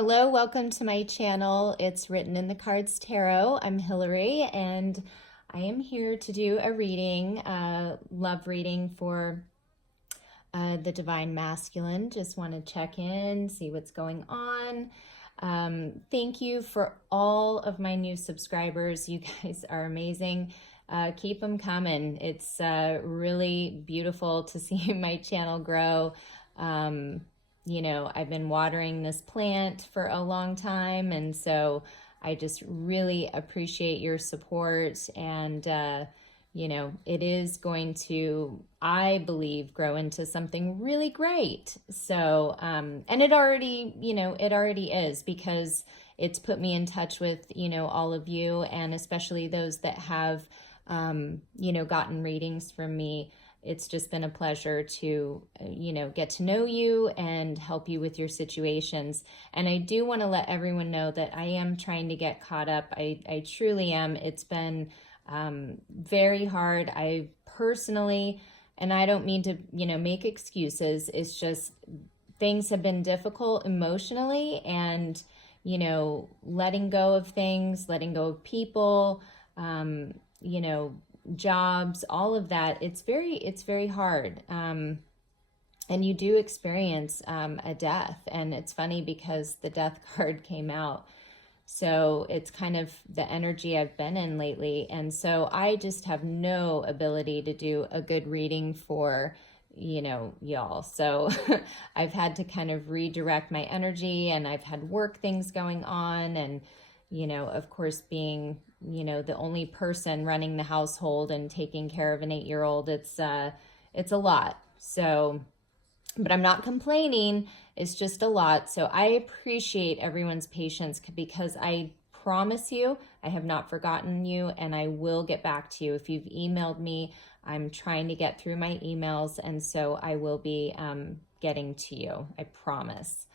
Hello, welcome to my channel. It's Written in the Cards Tarot. I'm Hilary, and I am here to do a reading, love reading for the Divine Masculine. Just want to check in, see what's going on. Thank you for all of my new subscribers. You guys are amazing. Keep them coming. It's really beautiful to see my channel grow. You know, I've been watering this plant for a long time, and so I just really appreciate your support. And, you know, it is going to, I believe, grow into something really great. So, and it already, you know, it already is, because it's put me in touch with, you know, all of you, and especially those that have, you know, gotten readings from me. It's just been a pleasure to, you know, get to know you and help you with your situations. And I do want to let everyone know that I am trying to get caught up. I truly am. It's been very hard. I personally, and I don't mean to, you know, make excuses. It's just things have been difficult emotionally, and, you know, letting go of things, letting go of people, you know, jobs, all of that. It's very hard. And you do experience a death, and it's funny because the death card came out. So it's kind of the energy I've been in lately. And so I just have no ability to do a good reading for, you know, y'all. So I've had to kind of redirect my energy, and I've had work things going on, and, you know, of course, being, you know, the only person running the household and taking care of an 8-year-old, it's a lot. So, but I'm not complaining. It's just a lot. So I appreciate everyone's patience, because I promise you, I have not forgotten you, and I will get back to you. If you've emailed me, I'm trying to get through my emails, and so I will be getting to you. I promise.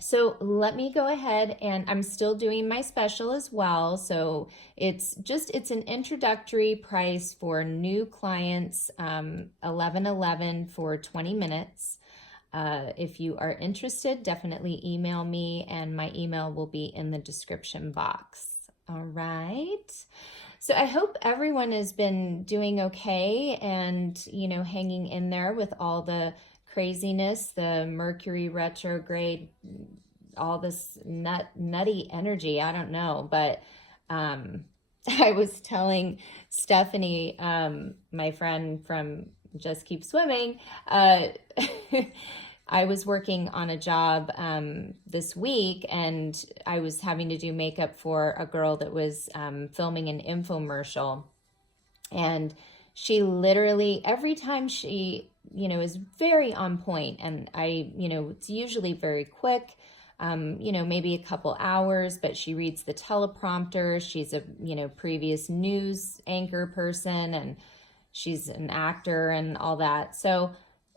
So let me go ahead, and I'm still doing my special as well. So it's an introductory price for new clients, $11.11 for 20 minutes. If you are interested, definitely email me, and my email will be in the description box. All right. So I hope everyone has been doing okay, and, you know, hanging in there with all the craziness, the Mercury retrograde, all this nutty energy. I don't know, but I was telling Stephanie, my friend from Just Keep Swimming, I was working on a job this week, and I was having to do makeup for a girl that was filming an infomercial, and she literally, every time she, you know, is very on point, and you know, it's usually very quick, you know, maybe a couple hours, but she reads the teleprompter. She's a, you know, previous news anchor person, and she's an actor and all that. So,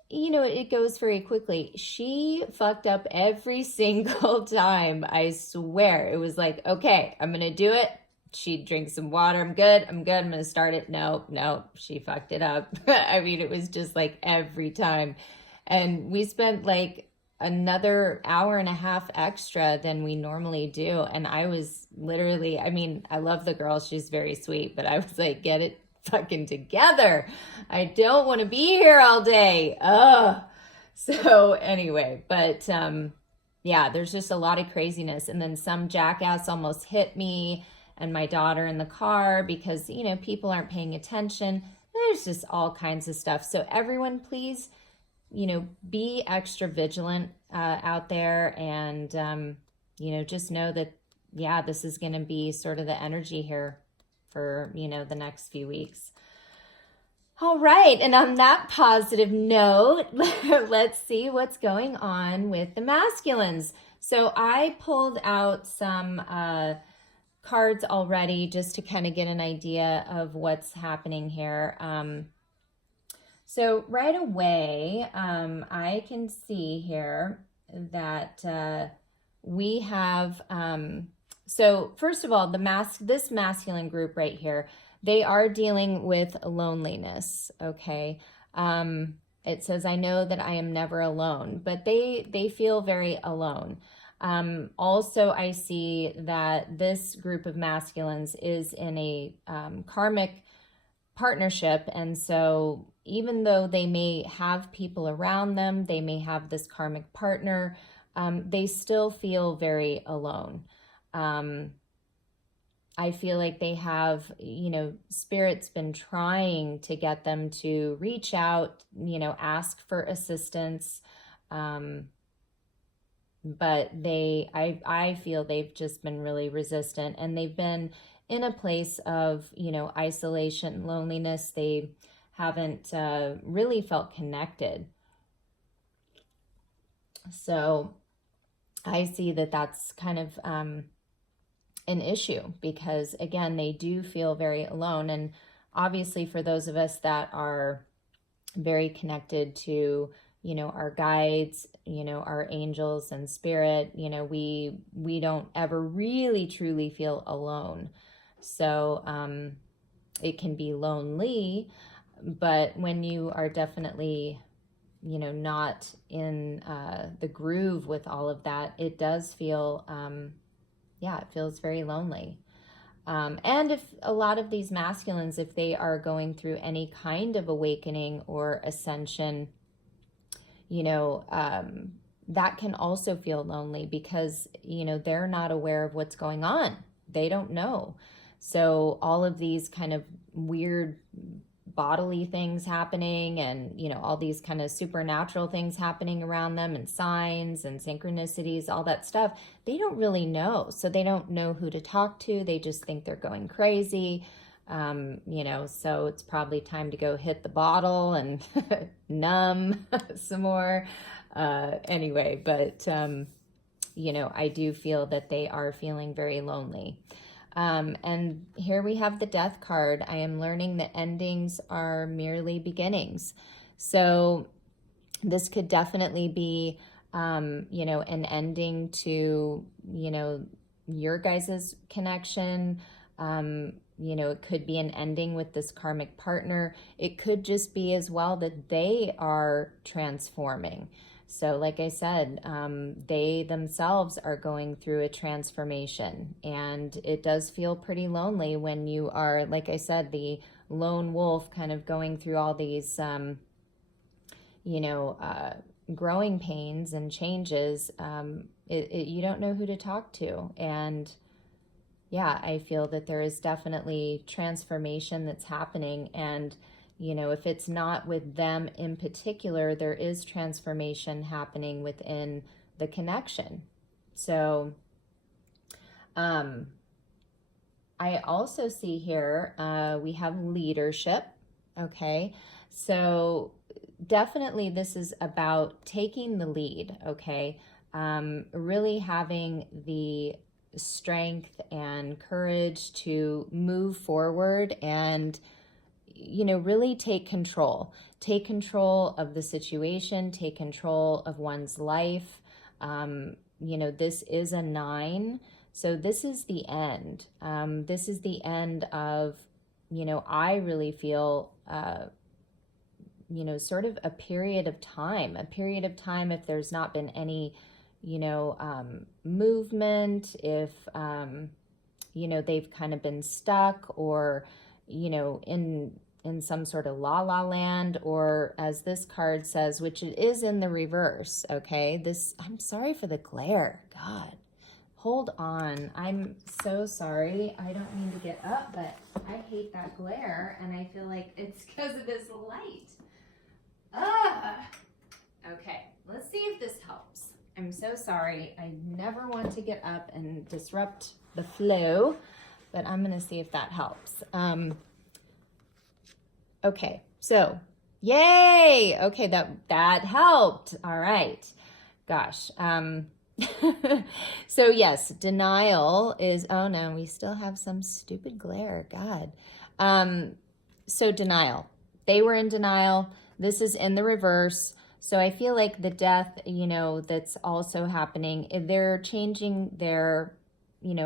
you know, it goes very quickly. She fucked up every single time. I swear. It was like, okay, I'm going to do it. She'd drink some water. I'm good. I'm going to start it. No, she fucked it up. I mean, it was just like every time. And we spent like another hour and a half extra than we normally do. And I was literally, I mean, I love the girl. She's very sweet, but I was like, get it fucking together. I don't want to be here all day. Ugh. So anyway, but yeah, there's just a lot of craziness. And then some jackass almost hit me and my daughter in the car because, you know, people aren't paying attention. There's just all kinds of stuff. So everyone, please, you know, be extra vigilant out there, and, you know, just know that, yeah, this is going to be sort of the energy here for, you know, the next few weeks. All right. And on that positive note, let's see what's going on with the masculines. So I pulled out some cards already just to kind of get an idea of what's happening here. So right away, I can see here that we have, so first of all, this masculine group right here, they are dealing with loneliness, okay? It says, I know that I am never alone, but they feel very alone. Also, I see that this group of masculines is in a karmic partnership. And so even though they may have people around them, they may have this karmic partner, they still feel very alone. I feel like they have, Spirit's been trying to get them to reach out, ask for assistance. But I feel they've just been really resistant, and they've been in a place of, isolation, loneliness. They haven't really felt connected. So I see that that's kind of an issue, because again, they do feel very alone. And obviously for those of us that are very connected to, our guides, our angels and spirit, we don't ever really truly feel alone. So it can be lonely, but when you are definitely, not in the groove with all of that, it does feel, it feels very lonely. And if a lot of these masculines, if they are going through any kind of awakening or ascension, that can also feel lonely, because, they're not aware of what's going on. They don't know. So all of these kind of weird bodily things happening, and, all these kind of supernatural things happening around them, and signs and synchronicities, all that stuff, they don't really know. So they don't know who to talk to. They just think they're going crazy. So it's probably time to go hit the bottle and numb some more. Anyway, but, I do feel that they are feeling very lonely. And here we have the Death card. I am learning that endings are merely beginnings. So this could definitely be, an ending to, your guys' connection. It could be an ending with this karmic partner. It could just be as well that they are transforming. So like I said, they themselves are going through a transformation, and it does feel pretty lonely when you are, like I said, the lone wolf kind of going through all these, growing pains and changes. You don't know who to talk to. And yeah, I feel that there is definitely transformation that's happening. And, if it's not with them in particular, there is transformation happening within the connection. So I also see here we have leadership. Okay. So definitely this is about taking the lead. Okay. Really having the strength and courage to move forward and, really take control of the situation, take control of one's life. This is a 9. So this is the end. This is the end of, I really feel, sort of a period of time if there's not been any, movement, if, they've kind of been stuck, or, in some sort of la la land, or as this card says, which it is in the reverse. Okay. I'm sorry for the glare. God, hold on. I'm so sorry. I don't mean to get up, but I hate that glare, and I feel like it's because of this light. Okay. Let's see if this helps. I'm so sorry. I never want to get up and disrupt the flow, but I'm going to see if that helps. Okay, so yay. Okay, that helped. All right. Gosh. So yes, denial is, oh no, we still have some stupid glare. God. So denial. They were in denial. This is in the reverse. So I feel like the death, that's also happening, they're changing their,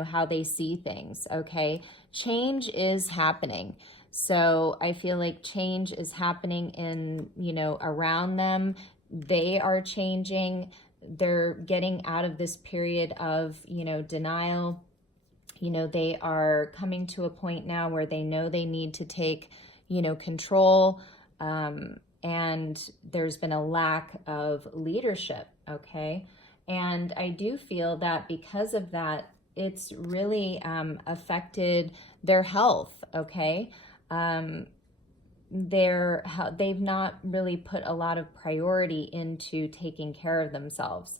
how they see things. Okay. Change is happening. So I feel like change is happening in, around them. They are changing. They're getting out of this period of, denial. They are coming to a point now where they know they need to take, control. And there's been a lack of leadership, okay? And I do feel that because of that, it's really affected their health, okay? They've not really put a lot of priority into taking care of themselves.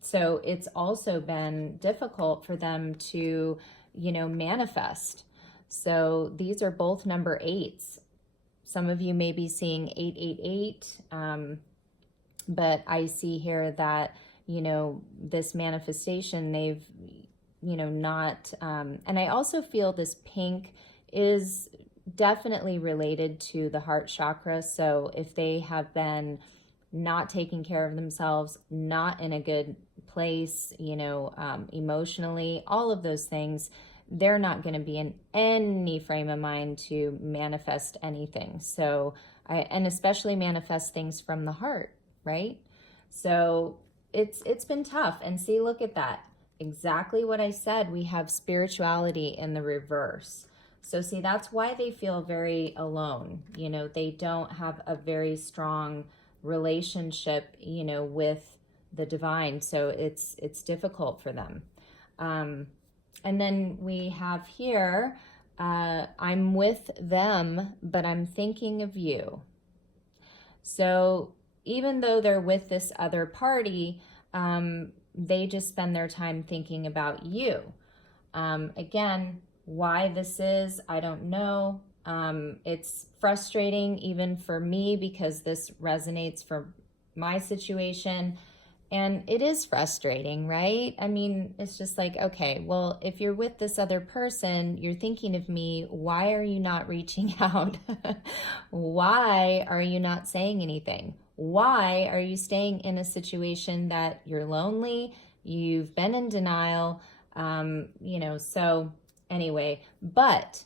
So it's also been difficult for them to, manifest. So these are both number 8s. Some of you may be seeing 888, but I see here that, this manifestation, they've, not, and I also feel this pink is definitely related to the heart chakra. So if they have been not taking care of themselves, not in a good place, emotionally, all of those things, they're not going to be in any frame of mind to manifest anything. So and especially manifest things from the heart, right? So it's been tough. And see, look at that. Exactly what I said. We have spirituality in the reverse. So see, that's why they feel very alone. They don't have a very strong relationship, with the divine. So it's difficult for them. And then we have here, I'm with them, but I'm thinking of you. So even though they're with this other party, they just spend their time thinking about you. Again, why this is, I don't know. It's frustrating even for me because this resonates for my situation. And it is frustrating, right? I mean, it's just like, okay, well, if you're with this other person, you're thinking of me, why are you not reaching out? Why are you not saying anything? Why are you staying in a situation that you're lonely? You've been in denial, so anyway, but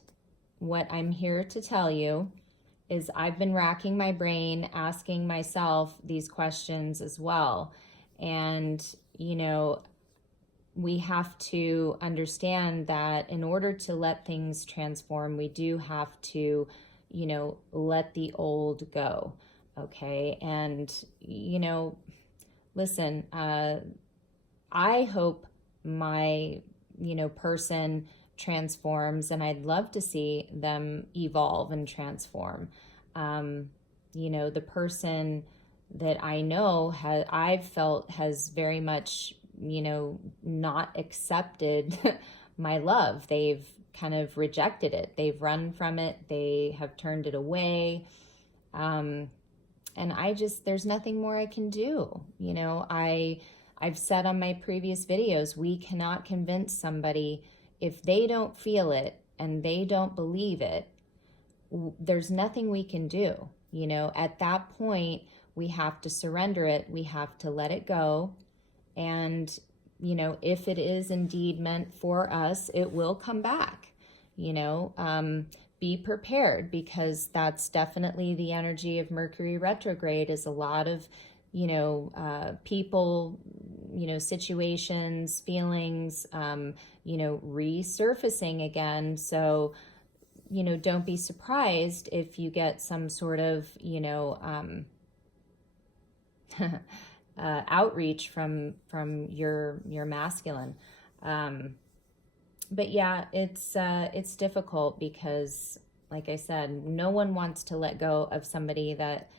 what I'm here to tell you is I've been racking my brain, asking myself these questions as well. And, we have to understand that in order to let things transform, we do have to, let the old go. Okay. And, listen, I hope my, person transforms, and I'd love to see them evolve and transform. The person that I know I've felt has very much, not accepted my love. They've kind of rejected it. They've run from it. They have turned it away. And there's nothing more I can do. I've said on my previous videos, we cannot convince somebody if they don't feel it and they don't believe it. There's nothing we can do. At that point, we have to surrender it. We have to let it go. And, if it is indeed meant for us, it will come back. Be prepared, because that's definitely the energy of Mercury retrograde, is a lot of, people, situations, feelings, resurfacing again. So, don't be surprised if you get some sort of, outreach from your masculine. But yeah, it's difficult because, like I said, no one wants to let go of somebody that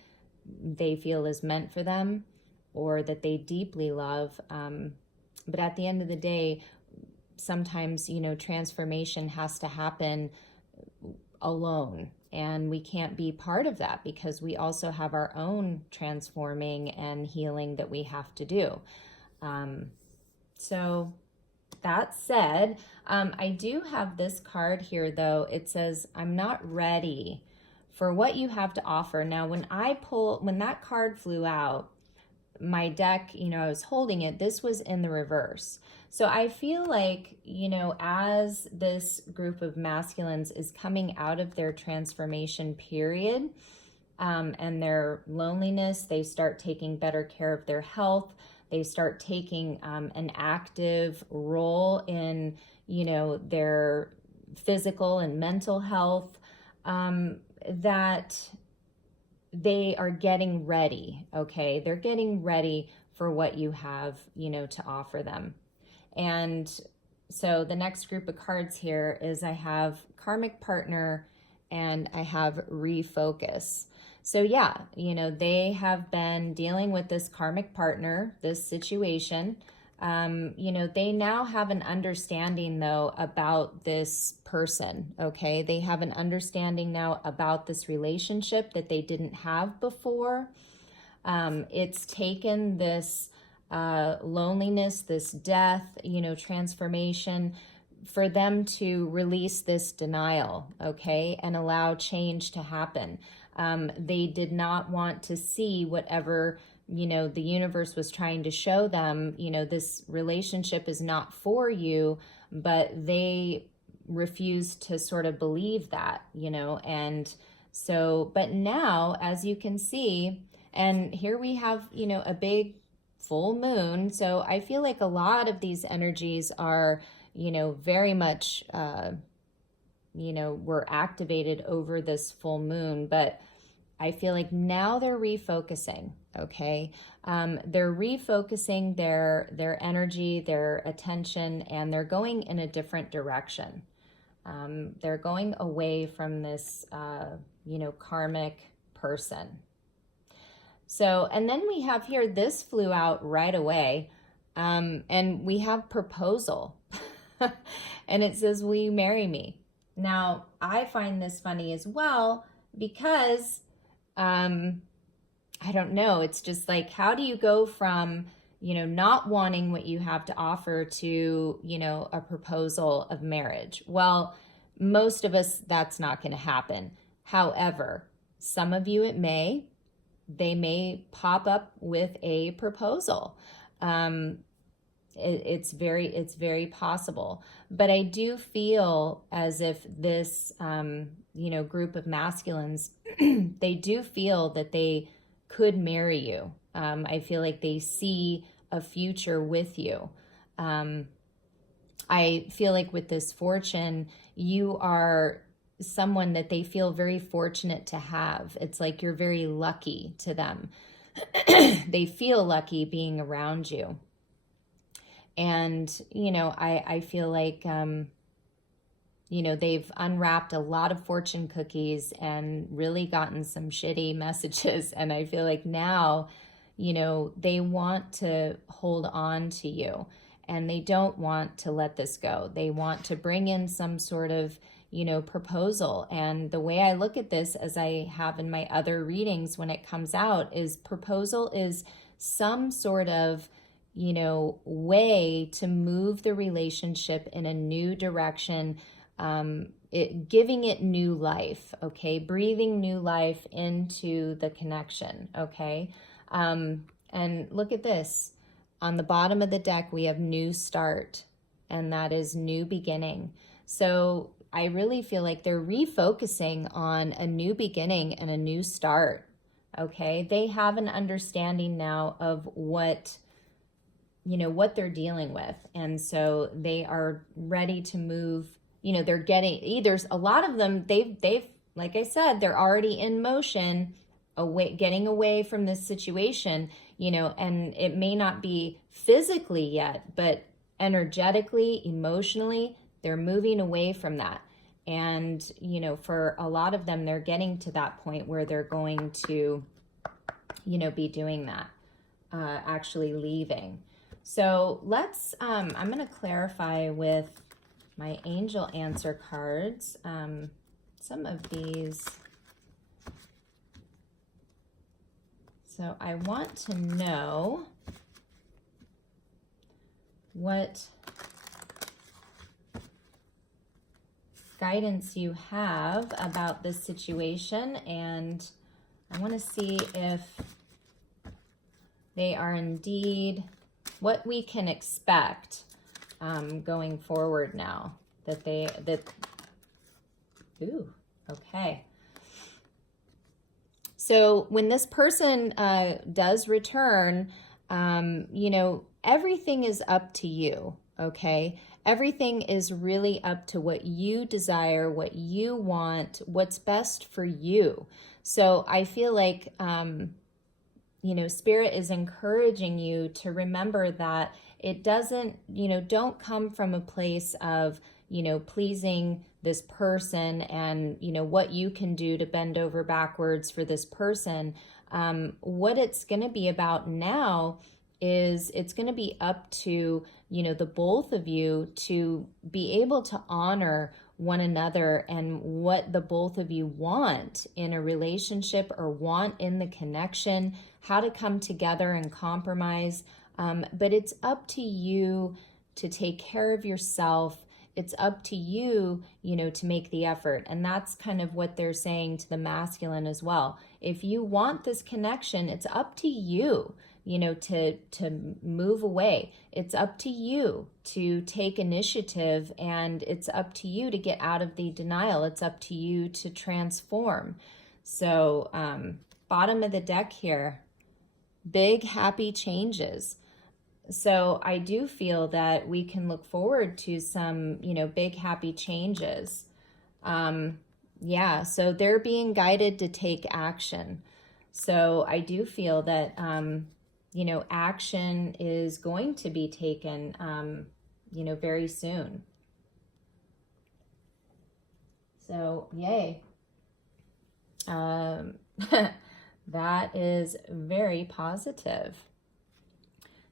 they feel is meant for them or that they deeply love. But at the end of the day, sometimes, transformation has to happen alone. And we can't be part of that because we also have our own transforming and healing that we have to do. So that said, I do have this card here, though. It says, I'm not ready for what you have to offer. Now, when that card flew out, my deck, you know, I was holding it, this was in the reverse. So I feel like, you know, as this group of masculines is coming out of their transformation period, and their loneliness, they start taking better care of their health. They start taking an active role in, you know, their physical and mental health, that they are getting ready, okay? They're getting ready for what you have, you know, to offer them. And so the next group of cards here is I have karmic partner and I have refocus. So yeah, you know, they have been dealing with this karmic partner, this situation. You know, they now have an understanding though about this person, okay? They have an understanding now about this relationship that they didn't have before. It's taken this loneliness, this death, you know, transformation for them to release this denial, okay, and allow change to happen. They did not want to see whatever, you know, the universe was trying to show them, you know, this relationship is not for you, but they refused to sort of believe that, you know, and so, but now, as you can see, and here we have, you know, a big full moon. So I feel like a lot of these energies are, you know, very much, you know, were activated over this full moon, but I feel like now they're refocusing, okay? They're refocusing their energy, their attention, and they're going in a different direction. They're going away from this, you know, karmic person. So, and then we have here, this flew out right away, and we have proposal. And it says, will you marry me? Now, I find this funny as well because, I don't know, it's just like, how do you go from, you know, not wanting what you have to offer to, you know, a proposal of marriage? Well, most of us, that's not going to happen. However, some of you, it may. They may pop up with a proposal. It's very possible. But I do feel as if this, you know, group of masculines, they do feel that they could marry you. I feel like they see a future with you. I feel like with this fortune, you are someone that they feel very fortunate to have. It's like you're very lucky to them. They feel lucky being around you. And, you know, I feel like, you know, they've unwrapped a lot of fortune cookies and really gotten some shitty messages. And I feel like now, you know, they want to hold on to you and they don't want to let this go. They want to bring in some sort of, you know, proposal. And the way I look at this, as I have in my other readings when it comes out, is proposal is some sort of, you know, way to move the relationship in a new direction, giving it new life, okay? Breathing new life into the connection, okay? And look at this. On the bottom of the deck, we have new start, and that is new beginning. So I really feel like they're refocusing on a new beginning and a new start, okay? They have an understanding now of what, you know, what they're dealing with. And so they are ready to move, you know, they're getting, there's a lot of them, they've, like I said, they're already in motion, away, getting away from this situation, you know, and it may not be physically yet, but energetically, emotionally, they're moving away from that. And, you know, for a lot of them, they're getting to that point where they're going to, you know, be doing that, actually leaving. So let's, I'm going to clarify with my angel answer cards, some of these. So I want to know what guidance you have about this situation, and I want to see if they are indeed what we can expect going forward now. Ooh, okay. So when this person does return, you know, everything is up to you, okay? Everything is really up to what you desire, what you want, what's best for you. So I feel like, you know, Spirit is encouraging you to remember that it doesn't, you know, don't come from a place of, you know, pleasing this person and, you know, what you can do to bend over backwards for this person. What it's going to be about now is it's going to be up to, you know, the both of you to be able to honor one another and what the both of you want in a relationship or want in the connection, how to come together and compromise. But it's up to you to take care of yourself. It's up to you, you know, to make the effort. And that's kind of what they're saying to the masculine as well. If you want this connection, it's up to you, you know, to move away. It's up to you to take initiative, and it's up to you to get out of the denial. It's up to you to transform. So bottom of the deck here, big happy changes. So I do feel that we can look forward to some, you know, big happy changes. Yeah, so they're being guided to take action. So I do feel that, you know, action is going to be taken, you know, very soon. So, yay. That is very positive.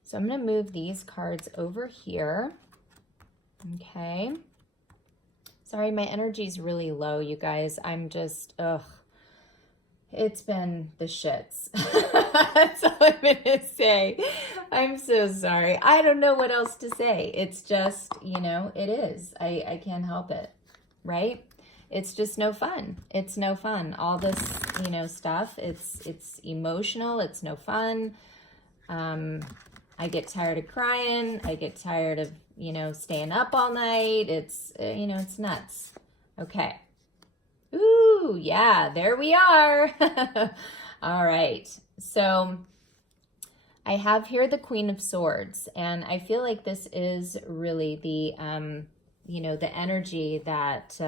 So I'm going to move these cards over here. Okay. Sorry, my energy's really low, you guys. I'm just, it's been the shits. That's all I'm going to say. I'm so sorry. I don't know what else to say. It's just, you know, it is. I can't help it, right? It's just no fun. It's no fun. All this, you know, stuff, it's emotional. It's no fun. I get tired of crying. I get tired of, you know, staying up all night. It's, you know, it's nuts. Okay. Ooh, yeah, there we are. All right. So I have here the Queen of Swords, and I feel like this is really the, you know, the energy that,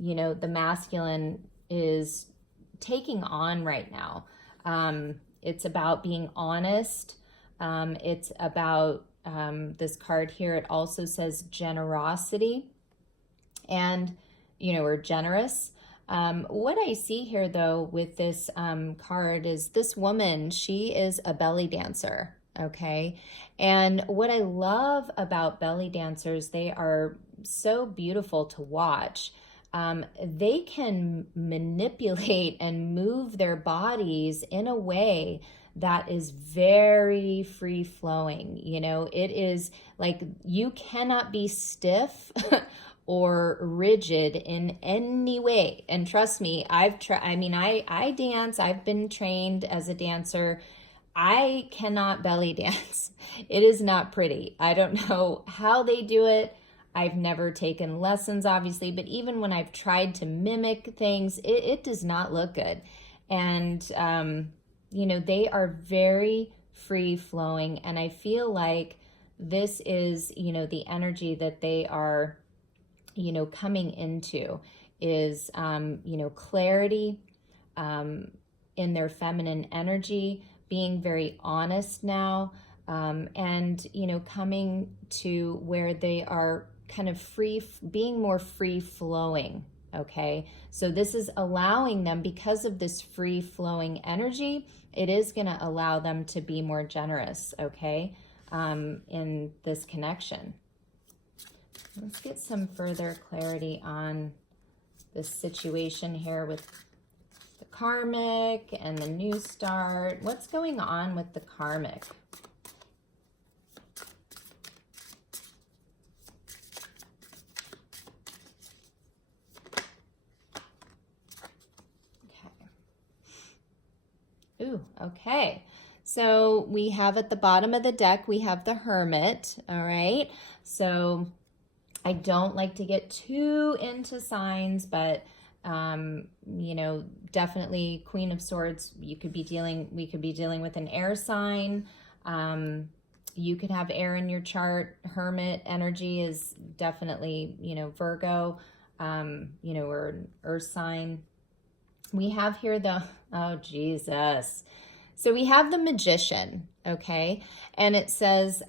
you know, the masculine is taking on right now. It's about being honest. It's about this card here. It also says generosity and, you know, or generous. What I see here, though, with this card is this woman, she is a belly dancer, okay? And what I love about belly dancers, they are so beautiful to watch. They can manipulate and move their bodies in a way that is very free flowing. You know, it is like you cannot be stiff or rigid in any way. And trust me, I've tried, I mean, I dance, I've been trained as a dancer. I cannot belly dance. It is not pretty. I don't know how they do it. I've never taken lessons, obviously, but even when I've tried to mimic things, it does not look good. And, you know, they are very free flowing. And I feel like this is, you know, the energy that they are, you know, coming into is, you know, clarity in their feminine energy, being very honest now, and, you know, coming to where they are kind of free, being more free flowing. Okay, so this is allowing them, because of this free flowing energy, it is going to allow them to be more generous, okay, in this connection. Let's get some further clarity on this situation here with the karmic and the new start. What's going on with the karmic? Ooh, okay. So we have at the bottom of the deck, we have the Hermit, all right? So I don't like to get too into signs, but you know, definitely Queen of Swords, we could be dealing with an air sign. You could have air in your chart. Hermit energy is definitely, you know, Virgo, you know, or an earth sign. We have here the, oh, Jesus. So we have the Magician, okay? And it says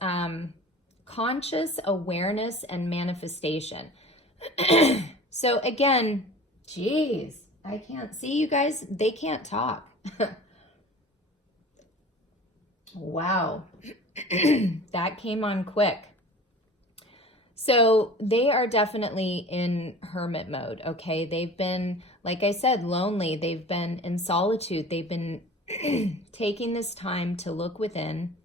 conscious awareness and manifestation. So again, geez, I can't see you guys. They can't talk. Wow. That came on quick. So they are definitely in hermit mode, okay? They've been, like I said, lonely. They've been in solitude. They've been taking this time to look within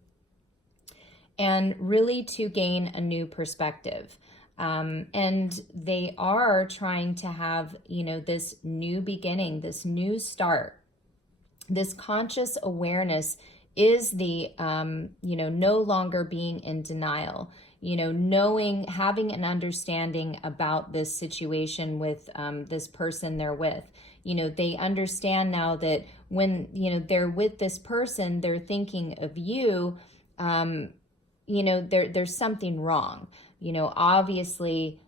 and really to gain a new perspective. And they are trying to have, you know, this new beginning, this new start. This conscious awareness is the, you know, no longer being in denial, you know, knowing, having an understanding about this situation with this person they're with. You know, they understand now that when, you know, they're with this person, they're thinking of you, you know, there's something wrong. You know, obviously,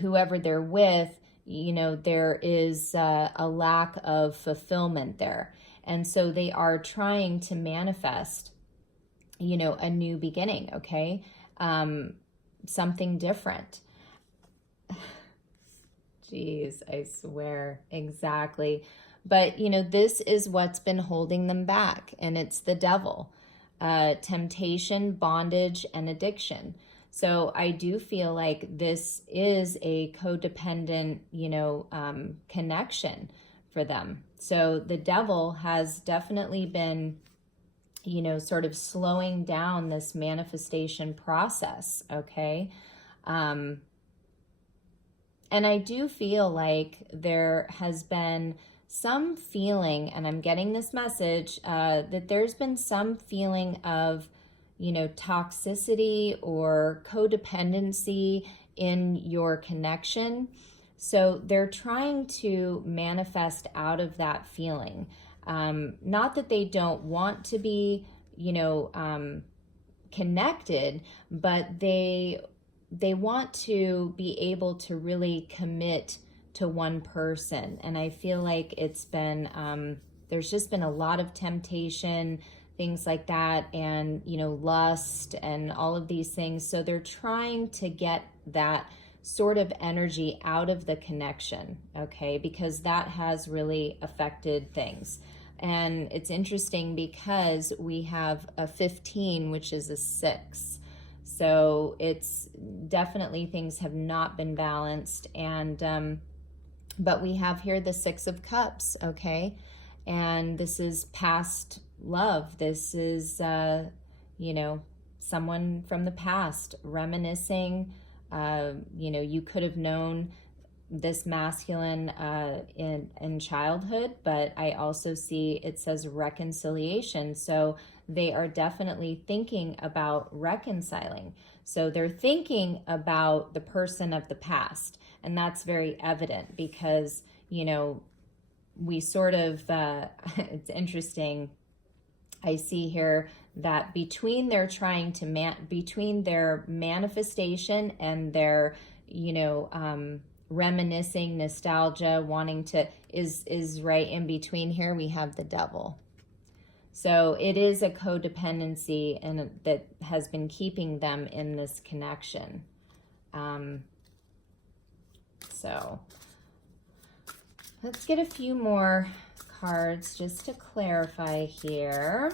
whoever they're with, you know, there is a lack of fulfillment there. And so they are trying to manifest, you know, a new beginning, okay? Something different. Jeez, I swear, exactly. But, you know, this is what's been holding them back, and it's the devil. Temptation, bondage, and addiction. So I do feel like this is a codependent, you know, connection for them. So the devil has definitely been, you know, sort of slowing down this manifestation process, okay? And I do feel like there has been some feeling, and I'm getting this message, that there's been some feeling of, you know, toxicity or codependency in your connection. So they're trying to manifest out of that feeling. Not that they don't want to be, you know, connected, but they want to be able to really commit to one person. And I feel like it's been, there's just been a lot of temptation, things like that, and, you know, lust and all of these things. So they're trying to get that sort of energy out of the connection, okay? Because that has really affected things. And it's interesting because we have a 15, which is a 6. So it's definitely things have not been balanced. And, but we have here the 6 of Cups, okay? And this is past love. This is, you know, someone from the past reminiscing. You know, you could have known this masculine in childhood, but I also see it says reconciliation. So they are definitely thinking about reconciling. So they're thinking about the person of the past. And that's very evident because, you know, we sort of, it's interesting. I see here that between their trying to between their manifestation and their, you know, reminiscing, nostalgia, wanting to, is right in between here, we have the devil. So it is a codependency and that has been keeping them in this connection. So let's get a few more cards just to clarify here.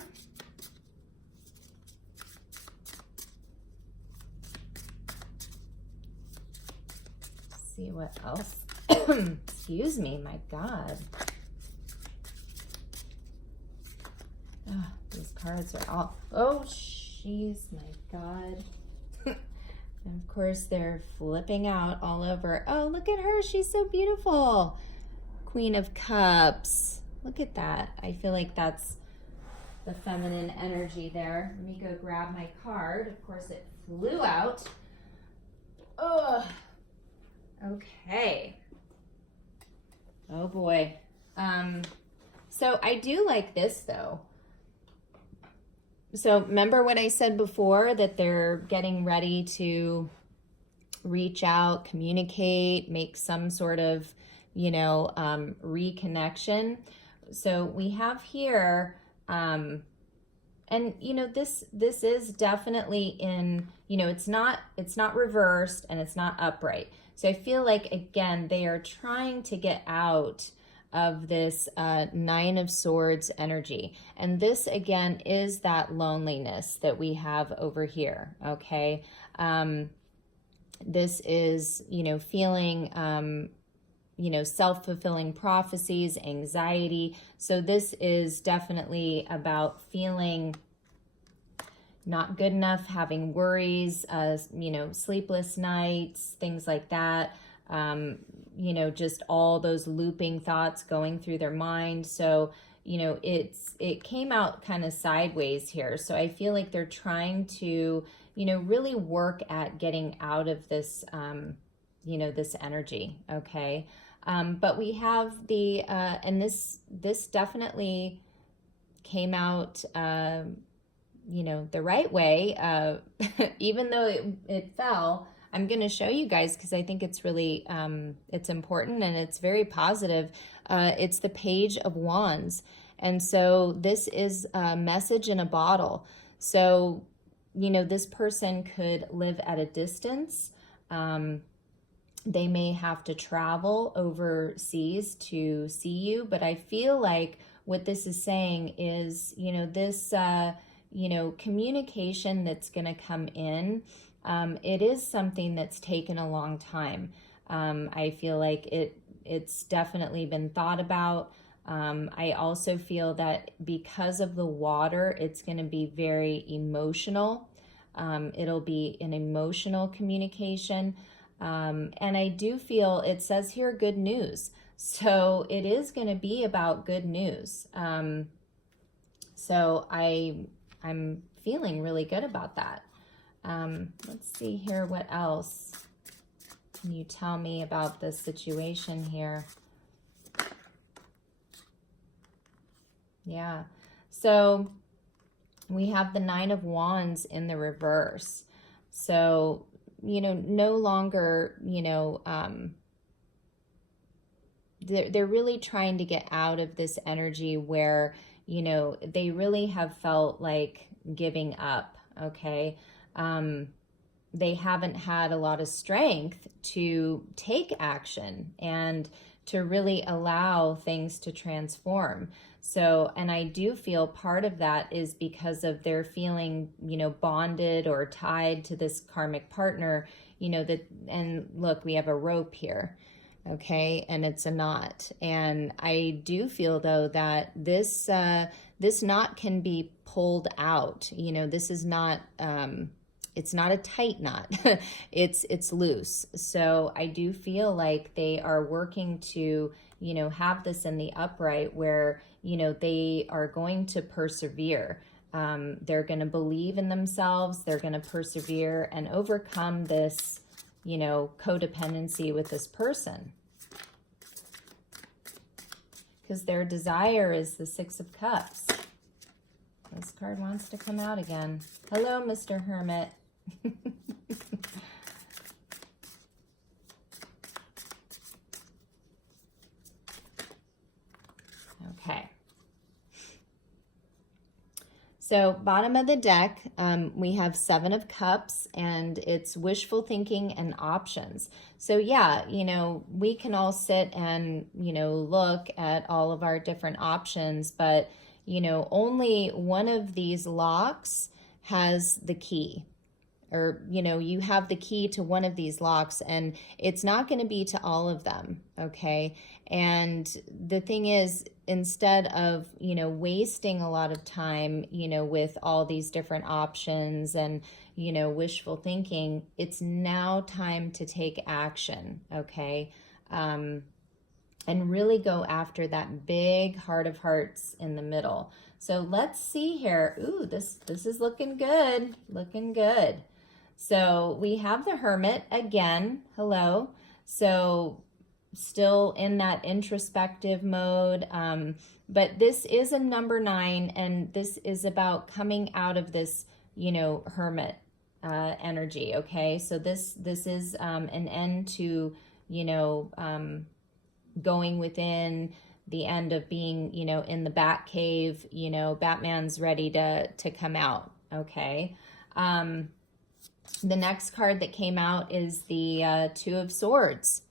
See what else. Excuse me, my God. Oh, these cards are all, oh, jeez, my God. And of course, they're flipping out all over. Oh, look at her. She's so beautiful. Queen of Cups. Look at that. I feel like that's the feminine energy there. Let me go grab my card. Of course, it flew out. Ugh. Okay. Oh boy. So I do like this though. So remember what I said before, that they're getting ready to reach out, communicate, make some sort of, reconnection. So we have here, and this is definitely in, it's not reversed and it's not upright. So I feel like, again, they are trying to get out of this Nine of Swords energy. And this, again, is that loneliness that we have over here, okay? This is, feeling, self-fulfilling prophecies, anxiety. So this is definitely about feeling not good enough, having worries, sleepless nights, things like that. Just all those looping thoughts going through their mind. So, it came out kind of sideways here. So I feel like they're trying to, really work at getting out of this, this energy. Okay. But we have the, and this definitely came out, the right way, even though it fell. I'm going to show you guys because I think it's really, it's important and it's very positive. It's the Page of Wands. And so this is a message in a bottle. So, this person could live at a distance. They may have to travel overseas to see you, but I feel like what this is saying is, this, communication that's going to come in. It is something that's taken a long time. I feel like it's definitely been thought about. I also feel that because of the water, it's going to be very emotional. It'll be an emotional communication. And I do feel, it says here, good news. So it is going to be about good news. So I'm feeling really good about that. Let's see here. What else can you tell me about this situation here? Yeah. So we have the Nine of Wands in the reverse. So, no longer, they're really trying to get out of this energy where, they really have felt like giving up. Okay. They haven't had a lot of strength to take action and to really allow things to transform. So, and I do feel part of that is because of their feeling, bonded or tied to this karmic partner, and look, we have a rope here. Okay. And it's a knot. And I do feel though that this knot can be pulled out. This is not, it's not a tight knot. it's loose. So I do feel like they are working to, have this in the upright where, they are going to persevere. They're going to believe in themselves. They're going to persevere and overcome this, codependency with this person. Because their desire is the Six of Cups. This card wants to come out again. Hello, Mr. Hermit. Okay. So bottom of the deck, we have Seven of Cups, and it's wishful thinking and options. So yeah, we can all sit and, look at all of our different options, but, only one of these locks has the key. Or, you have the key to one of these locks, and it's not going to be to all of them, okay? And the thing is, instead of, wasting a lot of time, with all these different options and, wishful thinking, it's now time to take action, okay? and really go after that big Heart of Hearts in the middle. So let's see here. Ooh, this is looking good, looking good. So we have the Hermit again. Hello. So still in that introspective mode. But this is a number 9, and this is about coming out of this, Hermit energy. Okay. So this is an end to, going within, the end of being, in the Bat Cave. Batman's ready to come out. Okay. The next card that came out is the Two of Swords.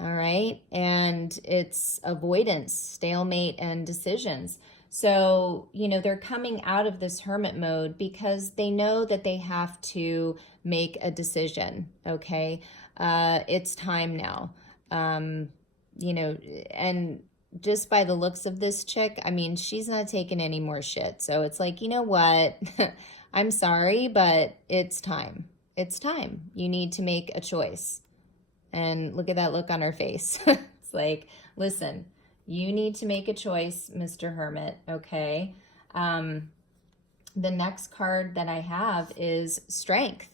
All right. And it's avoidance, stalemate, and decisions. So, they're coming out of this hermit mode because they know that they have to make a decision. Okay. It's time now. And just by the looks of this chick, I mean, she's not taking any more shit. So it's like, you know what? I'm sorry, but it's time. It's time. You need to make a choice. And look at that look on her face. It's like, listen, you need to make a choice, Mr. Hermit, okay? The next card that I have is Strength.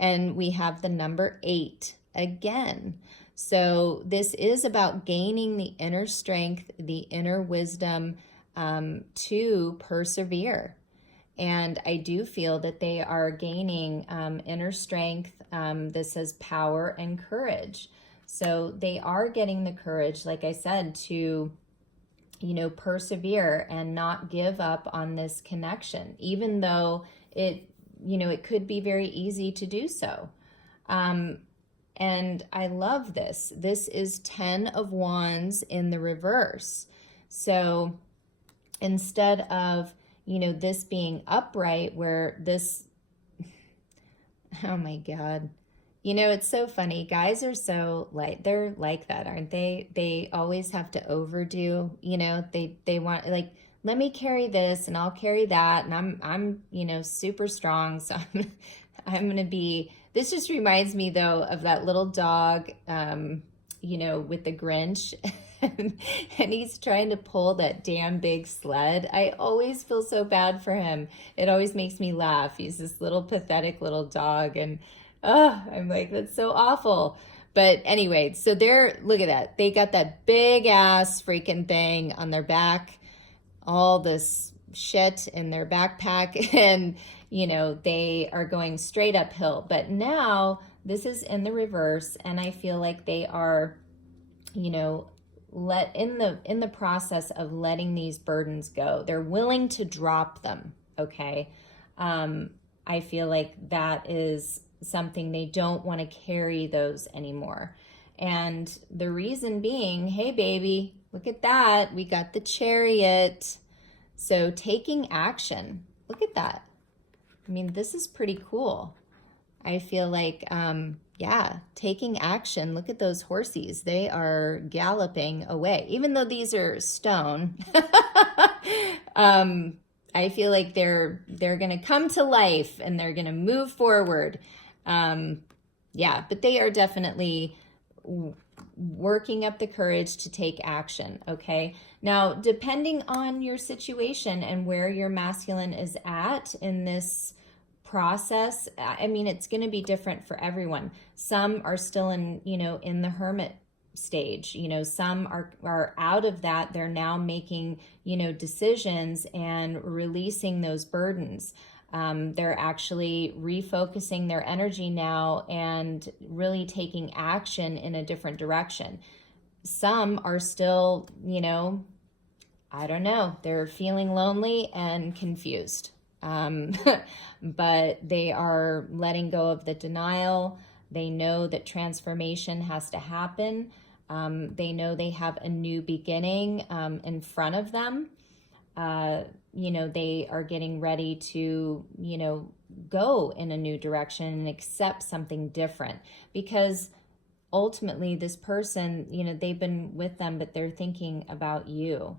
And we have the number 8 again. So this is about gaining the inner strength, the inner wisdom to persevere. And I do feel that they are gaining inner strength. This says power and courage. So they are getting the courage, like I said, to, persevere and not give up on this connection, even though it could be very easy to do so. And I love this. This is 10 of Wands in the reverse. So instead of, this being upright, where this, oh my God, it's so funny. Guys are so they're like that, aren't they? They always have to overdo, they want, like, let me carry this and I'll carry that. And I'm super strong. So I'm going to be, this just reminds me though of that little dog, with the Grinch. And he's trying to pull that damn big sled. I always feel so bad for him. It always makes me laugh. He's this little pathetic little dog, and I'm like, that's so awful. But anyway, so look at that. They got that big ass freaking thing on their back, all this shit in their backpack, and they are going straight uphill. But now this is in the reverse, and I feel like they are, in the process of letting these burdens go. They're willing to drop them. Okay. I feel like that is something, they don't want to carry those anymore. And the reason being, hey baby, look at that. We got the Chariot. So taking action, look at that. I mean, this is pretty cool. I feel like, taking action. Look at those horsies. They are galloping away. Even though these are stone, I feel like they're going to come to life and they're going to move forward. But they are definitely working up the courage to take action. Okay. Now, depending on your situation and where your masculine is at in this process, I mean, it's going to be different for everyone. Some are still in the hermit stage. Some are out of that. They're now making, decisions and releasing those burdens. They're actually refocusing their energy now and really taking action in a different direction. Some are still, I don't know, they're feeling lonely and confused. But they are letting go of the denial. They know that transformation has to happen. They know they have a new beginning in front of them. They are getting ready to, go in a new direction and accept something different, because ultimately this person, they've been with them, but they're thinking about you.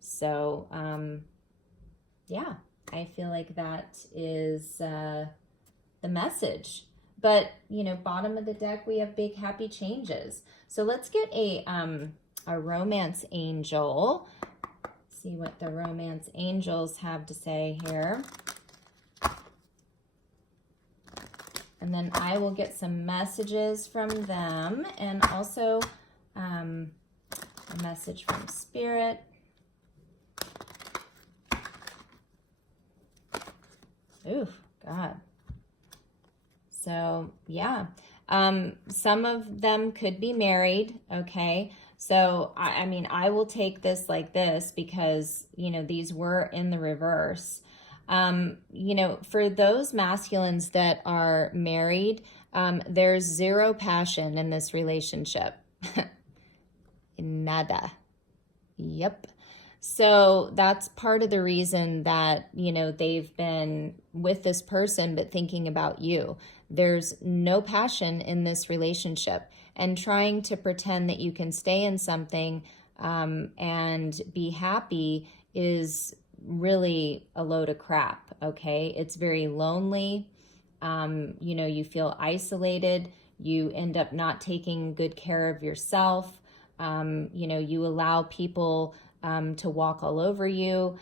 So, I feel like that is the message. But, bottom of the deck, we have big happy changes. So let's get a a romance angel. See what the romance angels have to say here. And then I will get some messages from them, and also a message from Spirit. Ooh, God. So, yeah. Some of them could be married, okay? So, I mean, I will take this like this because, you know, these were in the reverse. You know, for those masculines that are married, there's zero passion in this relationship. Nada. Yep. So that's part of the reason that, you know, they've been with this person, but thinking about you. There's no passion in this relationship, and trying to pretend that you can stay in something and be happy is really a load of crap, okay? It's very lonely. You know, you feel isolated. You end up not taking good care of yourself. You know, you allow people to walk all over you.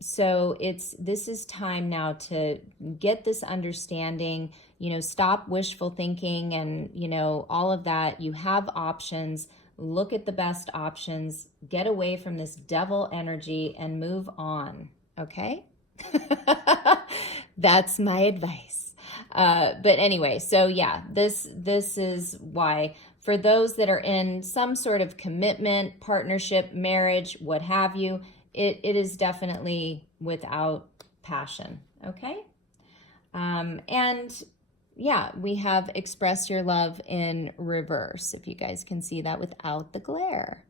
So this is time now to get this understanding, you know, stop wishful thinking and, you know, all of that. You have options. Look at the best options, get away from this devil energy and move on. Okay. That's my advice. But anyway, so yeah, this is why for those that are in some sort of commitment, partnership, marriage, what have you, it is definitely without passion. Okay. And yeah, we have express your love in reverse, if you guys can see that without the glare.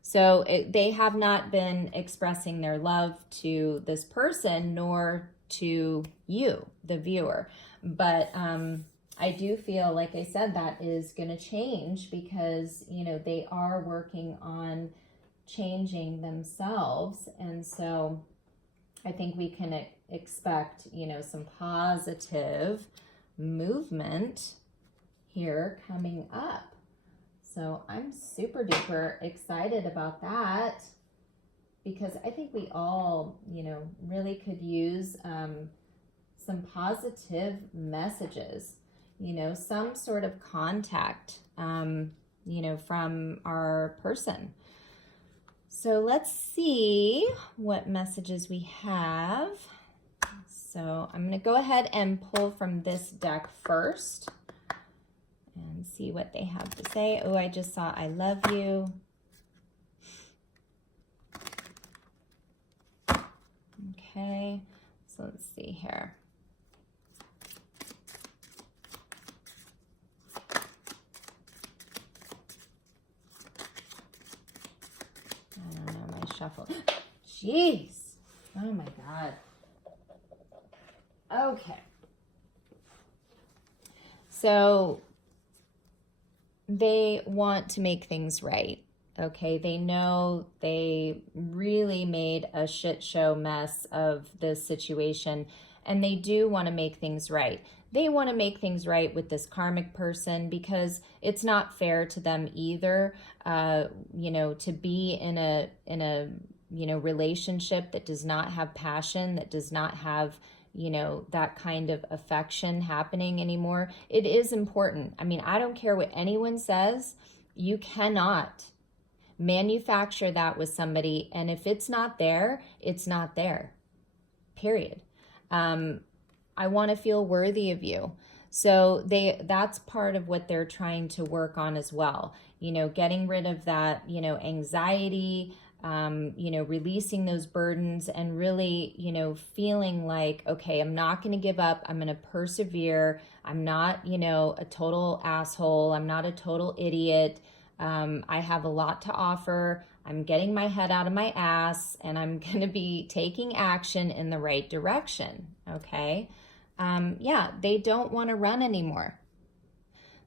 So they have not been expressing their love to this person nor to you, the viewer. But I do feel, like I said, that is going to change because, you know, they are working on changing themselves. And so I think we can expect, you know, some positive movement here coming up. So I'm super duper excited about that because I think we all, you know, really could use some positive messages, you know, some sort of contact, you know, from our person. So let's see what messages we have. So I'm going to go ahead and pull from this deck first and see what they have to say. Oh, I just saw I love you. Okay, so let's see here. I don't know, my shuffle. Jeez. Oh my God. Okay. So they want to make things right. Okay. They know they really made a shit show mess of this situation, and they do want to make things right. They want to make things right with this karmic person because it's not fair to them either, you know, to be in a, you know, relationship that does not have passion, that does not have, you know, that kind of affection happening anymore. It is important. I mean, I don't care what anyone says. You cannot manufacture that with somebody. And if it's not there, it's not there, period. I want to feel worthy of you. So that's part of what they're trying to work on as well. You know, getting rid of that, you know, anxiety, you know, releasing those burdens and really, you know, feeling like, okay, I'm not going to give up. I'm going to persevere. I'm not, you know, a total asshole. I'm not a total idiot. I have a lot to offer. I'm getting my head out of my ass and I'm going to be taking action in the right direction. Okay. Yeah, they don't want to run anymore.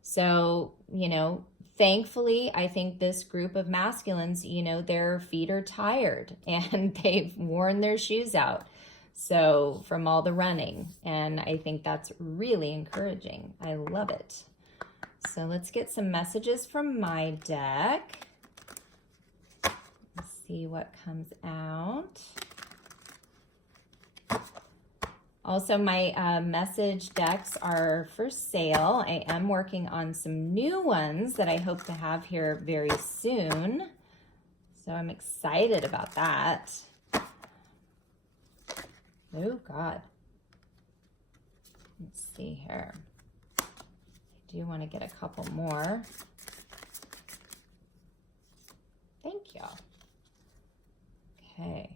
So, you know, thankfully, I think this group of masculines, you know, their feet are tired and they've worn their shoes out. So from all the running, and I think that's really encouraging. I love it. So let's get some messages from my deck. see what comes out. Also, my message decks are for sale. I am working on some new ones that I hope to have here very soon. So I'm excited about that. Oh, God. Let's see here. I do want to get a couple more. Thank you. Okay.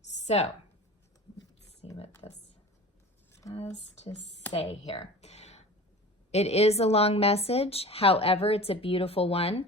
So, let's see what this has to say here. It is a long message. However, it's a beautiful one.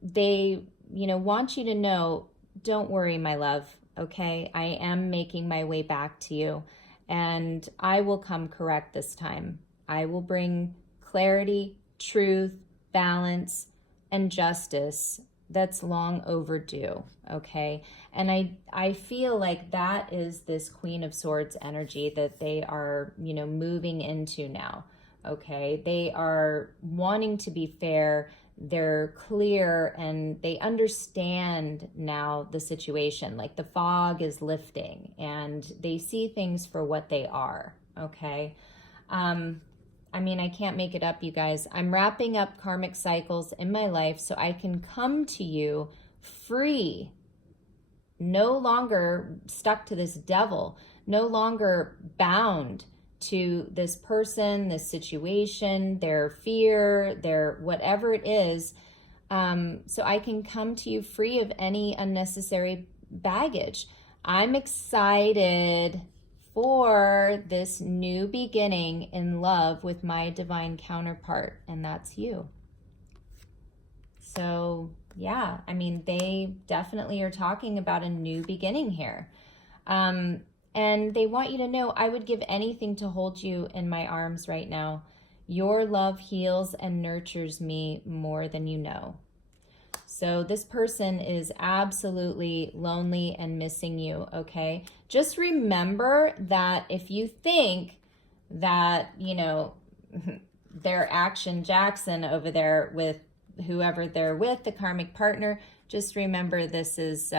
They, want you to know, don't worry, my love. Okay. I am making my way back to you, and I will come correct this time. I will bring clarity, truth, balance, and justice that's long overdue, okay? And I feel like that is this Queen of Swords energy that they are, moving into now, okay? They are wanting to be fair, they're clear, and they understand now the situation. Like the fog is lifting, and they see things for what they are, okay? I can't make it up, you guys. I'm wrapping up karmic cycles in my life so I can come to you free, no longer stuck to this devil, no longer bound to this person, this situation, their fear, their whatever it is. So I can come to you free of any unnecessary baggage. I'm excited for this new beginning in love with my divine counterpart, and that's you. So yeah, they definitely are talking about a new beginning here. And they want you to know, I would give anything to hold you in my arms right now. Your love heals and nurtures me more than you know. So this person is absolutely lonely and missing you, okay? Just remember that if you think that, they're Action Jackson over there with whoever they're with, the karmic partner, just remember this is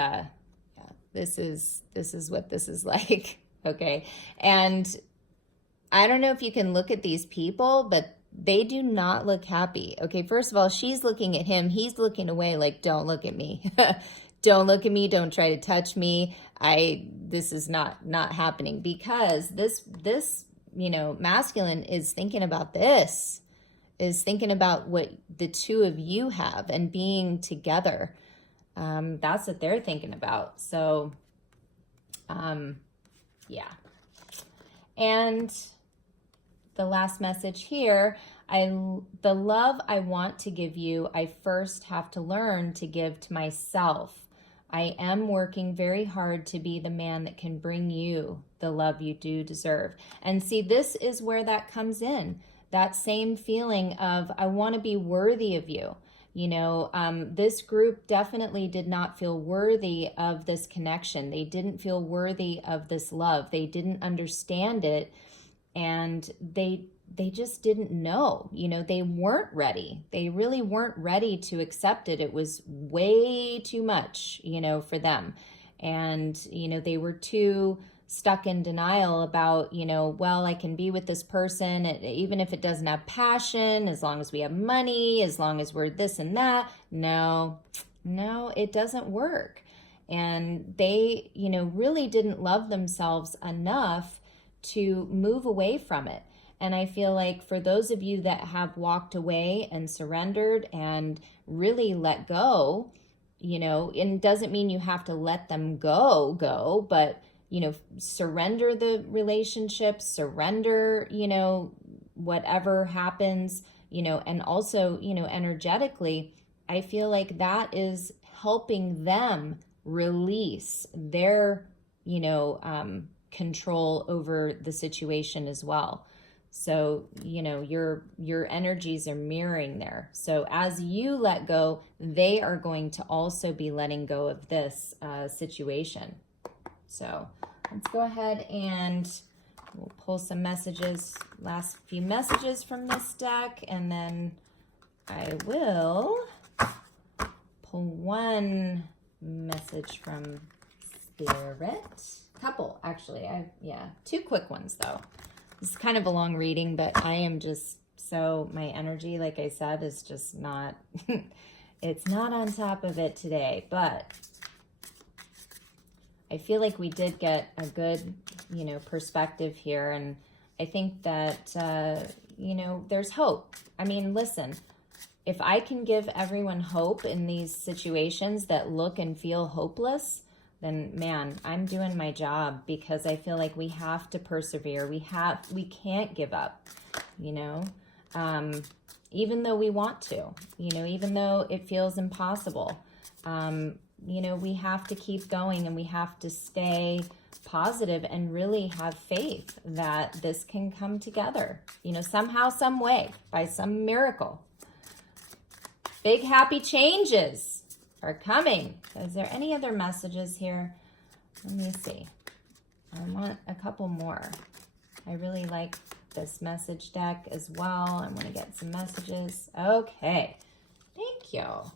what this is like, okay? And I don't know if you can look at these people, but they do not look happy. Okay, first of all, she's looking at him. He's looking away like, don't look at me. Don't look at me. Don't try to touch me. This is not happening, because this masculine is thinking about this, is thinking about what the two of you have and being together. That's what they're thinking about. So, yeah. And the last message here, the love I want to give you, I first have to learn to give to myself. I am working very hard to be the man that can bring you the love you do deserve. And see, this is where that comes in. That same feeling of, I want to be worthy of you. This group definitely did not feel worthy of this connection. They didn't feel worthy of this love. They didn't understand it. And they just didn't know, they weren't ready. They really weren't ready to accept it. It was way too much, for them. And, they were too stuck in denial about, well, I can be with this person, even if it doesn't have passion, as long as we have money, as long as we're this and that. No, it doesn't work. And they, really didn't love themselves enough to move away from it. And I feel like for those of you that have walked away and surrendered and really let go, and it doesn't mean you have to let them go, but, surrender the relationship, surrender, whatever happens, and also, energetically, I feel like that is helping them release their, control over the situation as well. So, your energies are mirroring there. So as you let go, they are going to also be letting go of this situation. So let's go ahead and we'll pull some messages, last few messages from this deck, and then I will pull one message from Spirit. Couple, actually. Two quick ones, though. This is kind of a long reading, but I am just so, my energy, like I said, is just not, it's not on top of it today, but I feel like we did get a good, perspective here. And I think that, there's hope. I mean, listen, if I can give everyone hope in these situations that look and feel hopeless, then man, I'm doing my job, because I feel like we have to persevere. We can't give up, even though we want to, even though it feels impossible. We have to keep going, and we have to stay positive and really have faith that this can come together, somehow, some way, by some miracle. Big happy changes are coming. Is there any other messages here? Let me see. I want a couple more. I really like this message deck as well. I want to get some messages. Okay. Thank you.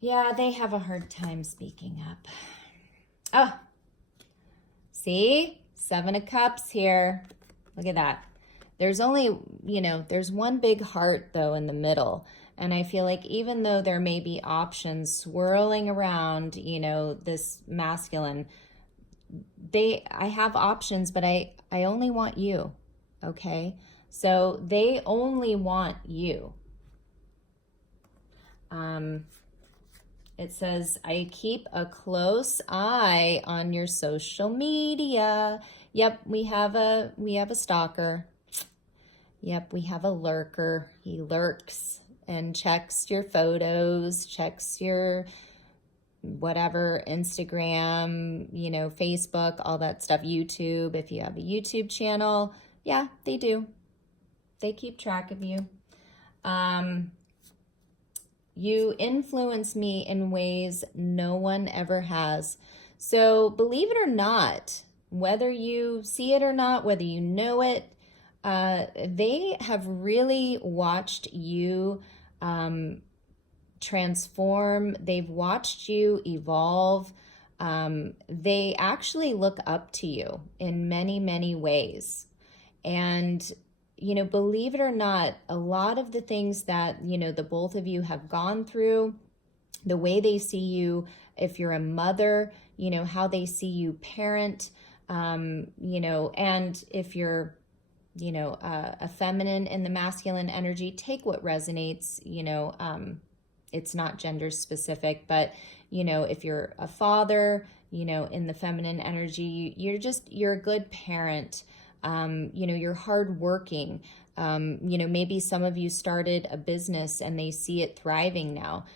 Yeah, they have a hard time speaking up. Oh, see? 7 of Cups here. Look at that. There's only, there's one big heart, though, in the middle. And I feel like even though there may be options swirling around, this masculine, I have options, but I only want you, okay? So they only want you. It says, I keep a close eye on your social media. Yep, we have a stalker. Yep, we have a lurker. He lurks and checks your photos, checks your whatever, Instagram, Facebook, all that stuff, YouTube. If you have a YouTube channel, yeah, they do. They keep track of you. You influence me in ways no one ever has. So believe it or not, whether you see it or not, whether you know it, they have really watched you transform. They've watched you evolve. They actually look up to you in many, many ways. And, believe it or not, a lot of the things that, the both of you have gone through, the way they see you, if you're a mother, how they see you parent, and if you're, a feminine in the masculine energy, take what resonates, it's not gender specific, but, if you're a father, in the feminine energy, you're a good parent. You're hardworking. Maybe some of you started a business and they see it thriving now.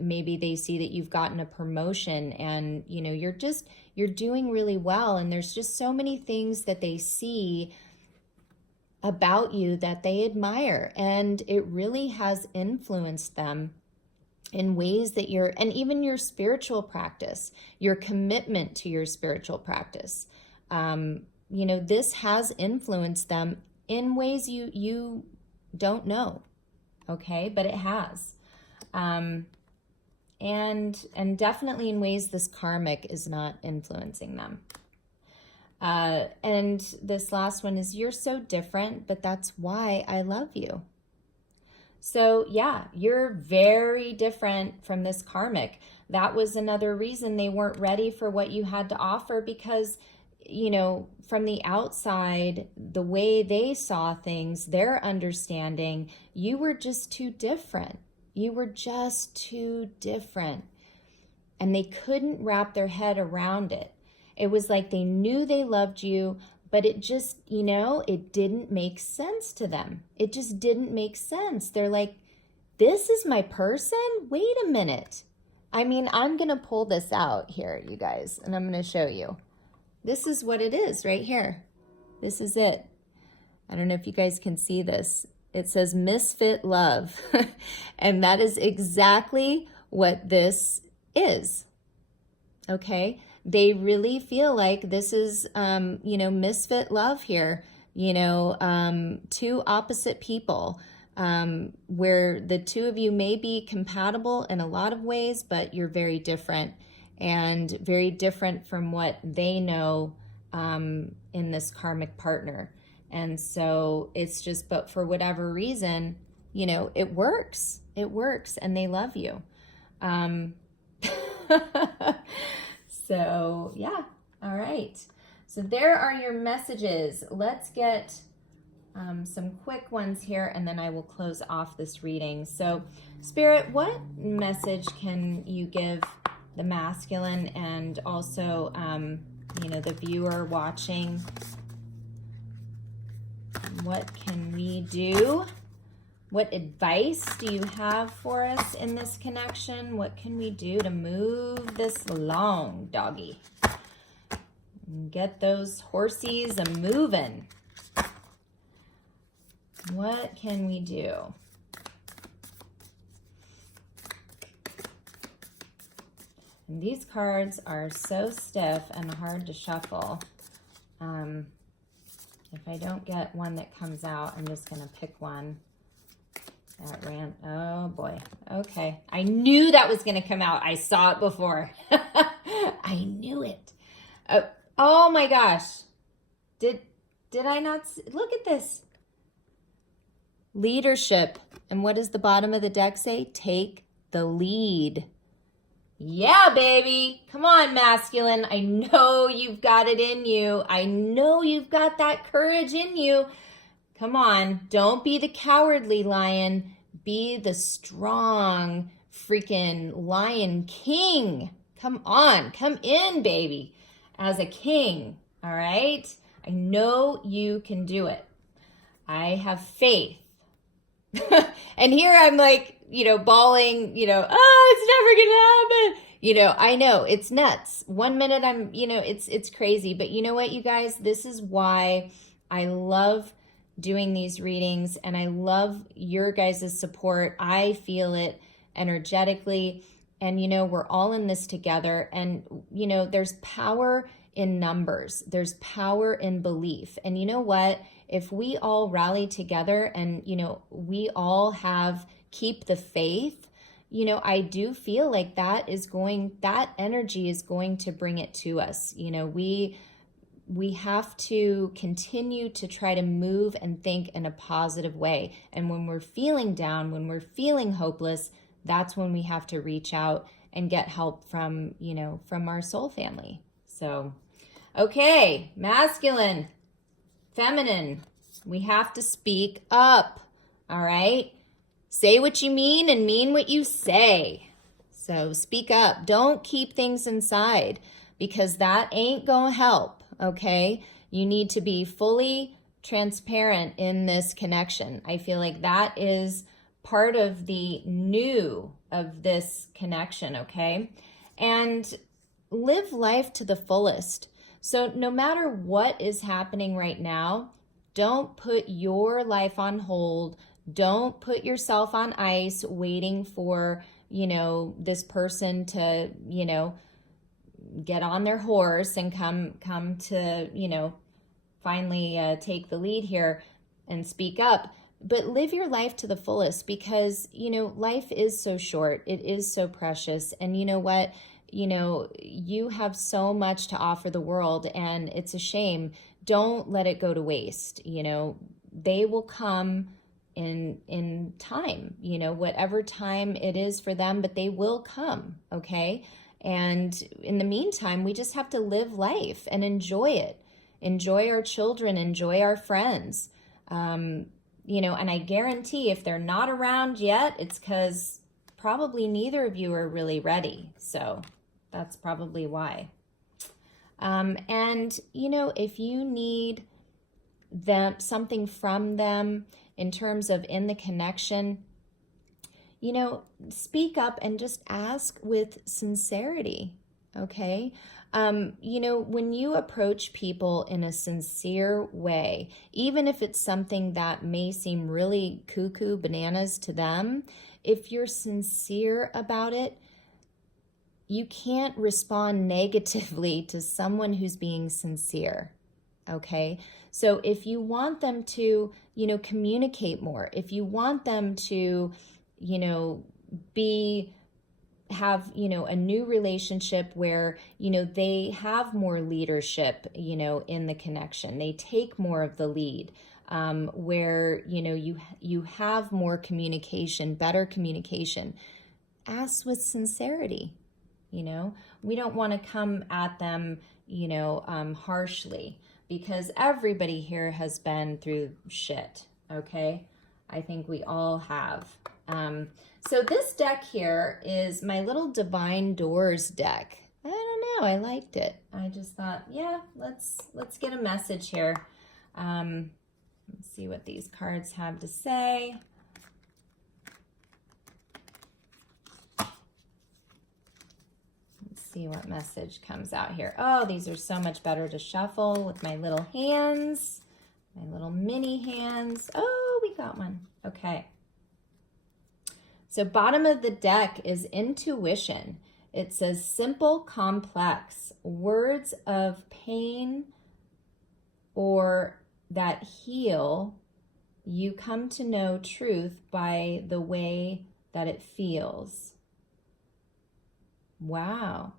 Maybe they see that you've gotten a promotion and, you're doing really well. And there's just so many things that they see about you that they admire. And it really has influenced them in ways that and even your spiritual practice, your commitment to your spiritual practice. This has influenced them in ways you don't know, okay? But it has. And definitely in ways this karmic is not influencing them. And this last one is, you're so different, but that's why I love you. So yeah, you're very different from this karmic. That was another reason they weren't ready for what you had to offer, because from the outside, the way they saw things, their understanding, you were just too different. You were just too different. And they couldn't wrap their head around it. It was like they knew they loved you, but it just, it didn't make sense to them. It just didn't make sense. They're like, this is my person? Wait a minute. I mean, I'm going to pull this out here, you guys, and I'm going to show you. This is what it is right here. This is it. I don't know if you guys can see this. It says misfit love. And that is exactly what this is. Okay? They really feel like this is, misfit love here. Two opposite people. where the two of you may be compatible in a lot of ways, but you're very different, and very different from what they know in this karmic partner. And so it's just, but for whatever reason, you know, it works, and they love you. So yeah, all right. So there are your messages. Let's get some quick ones here, and then I will close off this reading. So Spirit, what message can you give the masculine and also, you know, the viewer watching? What can we do? What advice do you have for us in this connection? What can we do to move this along, doggy? Get those horsies a-moving. What can we do? And these cards are so stiff and hard to shuffle. If I don't get one that comes out, I'm just going to pick one. That ran, oh boy. Okay. I knew that was going to come out. I saw it before. I knew it. Oh my gosh. Did I not see? Look at this. Leadership. And what does the bottom of the deck say? Take the lead. Yeah, baby. Come on, masculine. I know you've got it in you. I know you've got that courage in you. Come on. Don't be the cowardly lion. Be the strong freaking lion king. Come on. Come in, baby. As a king. All right? I know you can do it. I have faith. And here I'm like, you know, bawling, you know, oh, it's never gonna happen. You know, I know it's nuts. 1 minute I'm, you know, it's crazy. But you know what, you guys, this is why I love doing these readings, and I love your guys' support. I feel it energetically, and you know, we're all in this together. And you know, there's power in numbers. There's power in belief. And you know what? If we all rally together and, you know, we all keep the faith, you know, I do feel like that energy is going to bring it to us. You know, we have to continue to try to move and think in a positive way. And when we're feeling down, when we're feeling hopeless, that's when we have to reach out and get help from, you know, from our soul family. So, okay, masculine, feminine, we have to speak up, all right? Say what you mean and mean what you say. So speak up. Don't keep things inside, because that ain't gonna help, okay? You need to be fully transparent in this connection. I feel like that is part of the new of this connection, okay? And live life to the fullest. So no matter what is happening right now, don't put your life on hold. Don't put yourself on ice waiting for, you know, this person to, you know, get on their horse and come to, you know, finally take the lead here and speak up. But live your life to the fullest, because, you know, life is so short. It is so precious. And you know what? You know, you have so much to offer the world, and it's a shame. Don't let it go to waste. You know, they will come in time, you know, whatever time it is for them, but they will come, okay? And in the meantime, we just have to live life and enjoy it. Enjoy our children, enjoy our friends. You know, and I guarantee if they're not around yet, it's because probably neither of you are really ready. So that's probably why. And, you know, if you need something from them in terms of in the connection, you know, speak up and just ask with sincerity, okay? You know, when you approach people in a sincere way, even if it's something that may seem really cuckoo bananas to them, if you're sincere about it, you can't respond negatively to someone who's being sincere, okay? So if you want them to, you know, communicate more, if you want them to, you know, have, you know, a new relationship where, you know, they have more leadership, you know, in the connection, they take more of the lead, where, you know, you have more communication, better communication, ask with sincerity. You know, we don't want to come at them, you know, harshly, because everybody here has been through shit, okay? I think we all have. So this deck here is my little Divine Doors deck. I don't know, I liked it. I just thought, yeah, let's get a message here. Let's see what these cards have to say. See what message comes out here. Oh, these are so much better to shuffle with my little hands, my little mini hands. Oh, we got one. Okay. So bottom of the deck is intuition. It says simple, complex, words of pain or that heal. You come to know truth by the way that it feels. Wow.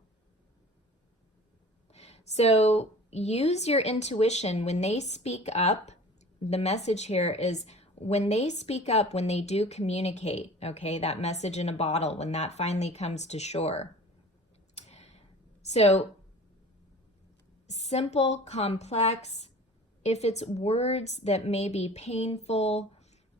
So use your intuition when they speak up. The message here is when they speak up, when they do communicate, okay, that message in a bottle, when that finally comes to shore. So simple, complex, if it's words that may be painful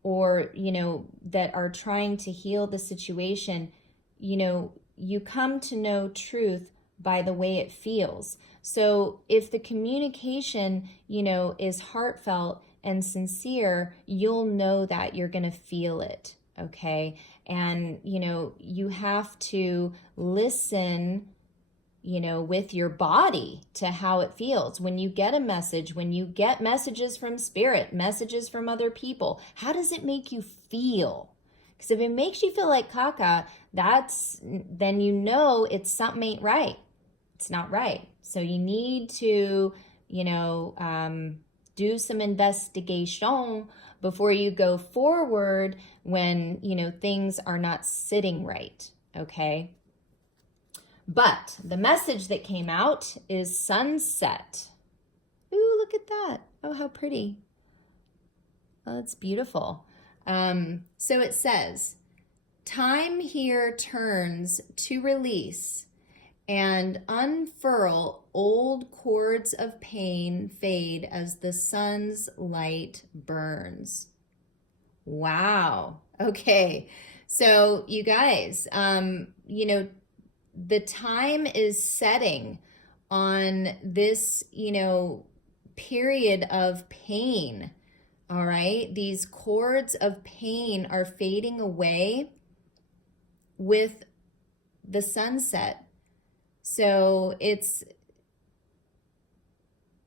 or, you know, that are trying to heal the situation, you know, you come to know truth by the way it feels. So if the communication, you know, is heartfelt and sincere, you'll know that, you're going to feel it, okay? And, you know, you have to listen, you know, with your body to how it feels. When you get a message, when you get messages from spirit, messages from other people, how does it make you feel? Because if it makes you feel like caca, then you know it's something ain't right. It's not right. So you need to, you know, do some investigation before you go forward when, you know, things are not sitting right, okay? But the message that came out is sunset. Ooh, look at that. Oh, how pretty. Oh, that's beautiful. So it says, time here turns to release and unfurl. Old cords of pain fade as the sun's light burns. Wow. Okay. So you guys, you know, the time is setting on this, you know, period of pain. All right. These cords of pain are fading away with the sunset. So it's,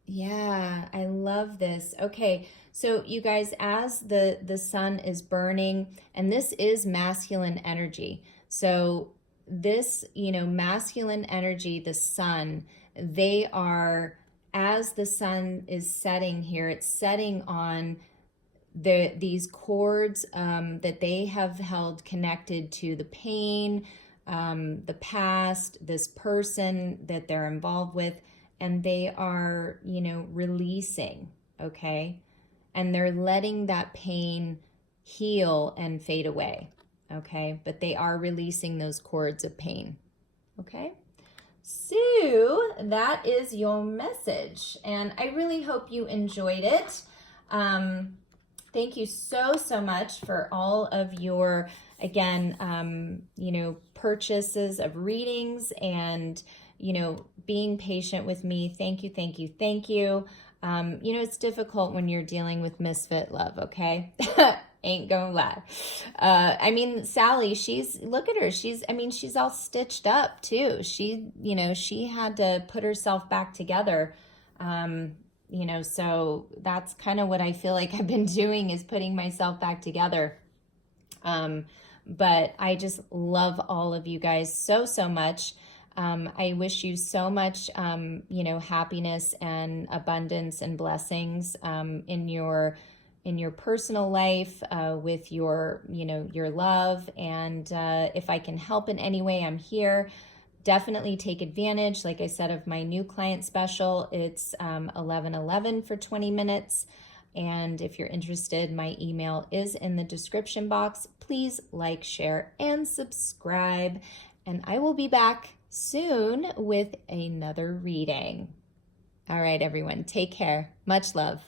yeah, I love this. Okay. So you guys, as the sun is burning, and this is masculine energy. So this, you know, masculine energy, the sun, they are, as the sun is setting here, it's setting on these cords that they have held connected to the pain, the past, this person that they're involved with, and they are, you know, releasing, okay? And they're letting that pain heal and fade away, okay? But they are releasing those cords of pain, okay? So that is your message, and I really hope you enjoyed it. Thank you so much for all of your, again, you know, purchases of readings and, you know, being patient with me. Thank you, thank you, thank you. You know, it's difficult when you're dealing with misfit love, okay? Ain't gonna lie. I mean, Sally, look at her. She's all stitched up too. She, you know, she had to put herself back together. You know, so that's kind of what I feel like I've been doing, is putting myself back together. But I just love all of you guys so much. I wish you so much, happiness and abundance and blessings in your personal life, with your love. And if I can help in any way, I'm here. Definitely take advantage, like I said, of my new client special. It's 11:11 for 20 minutes. And if you're interested, my email is in the description box. Please like, share, and subscribe. And I will be back soon with another reading. All right, everyone, take care. Much love.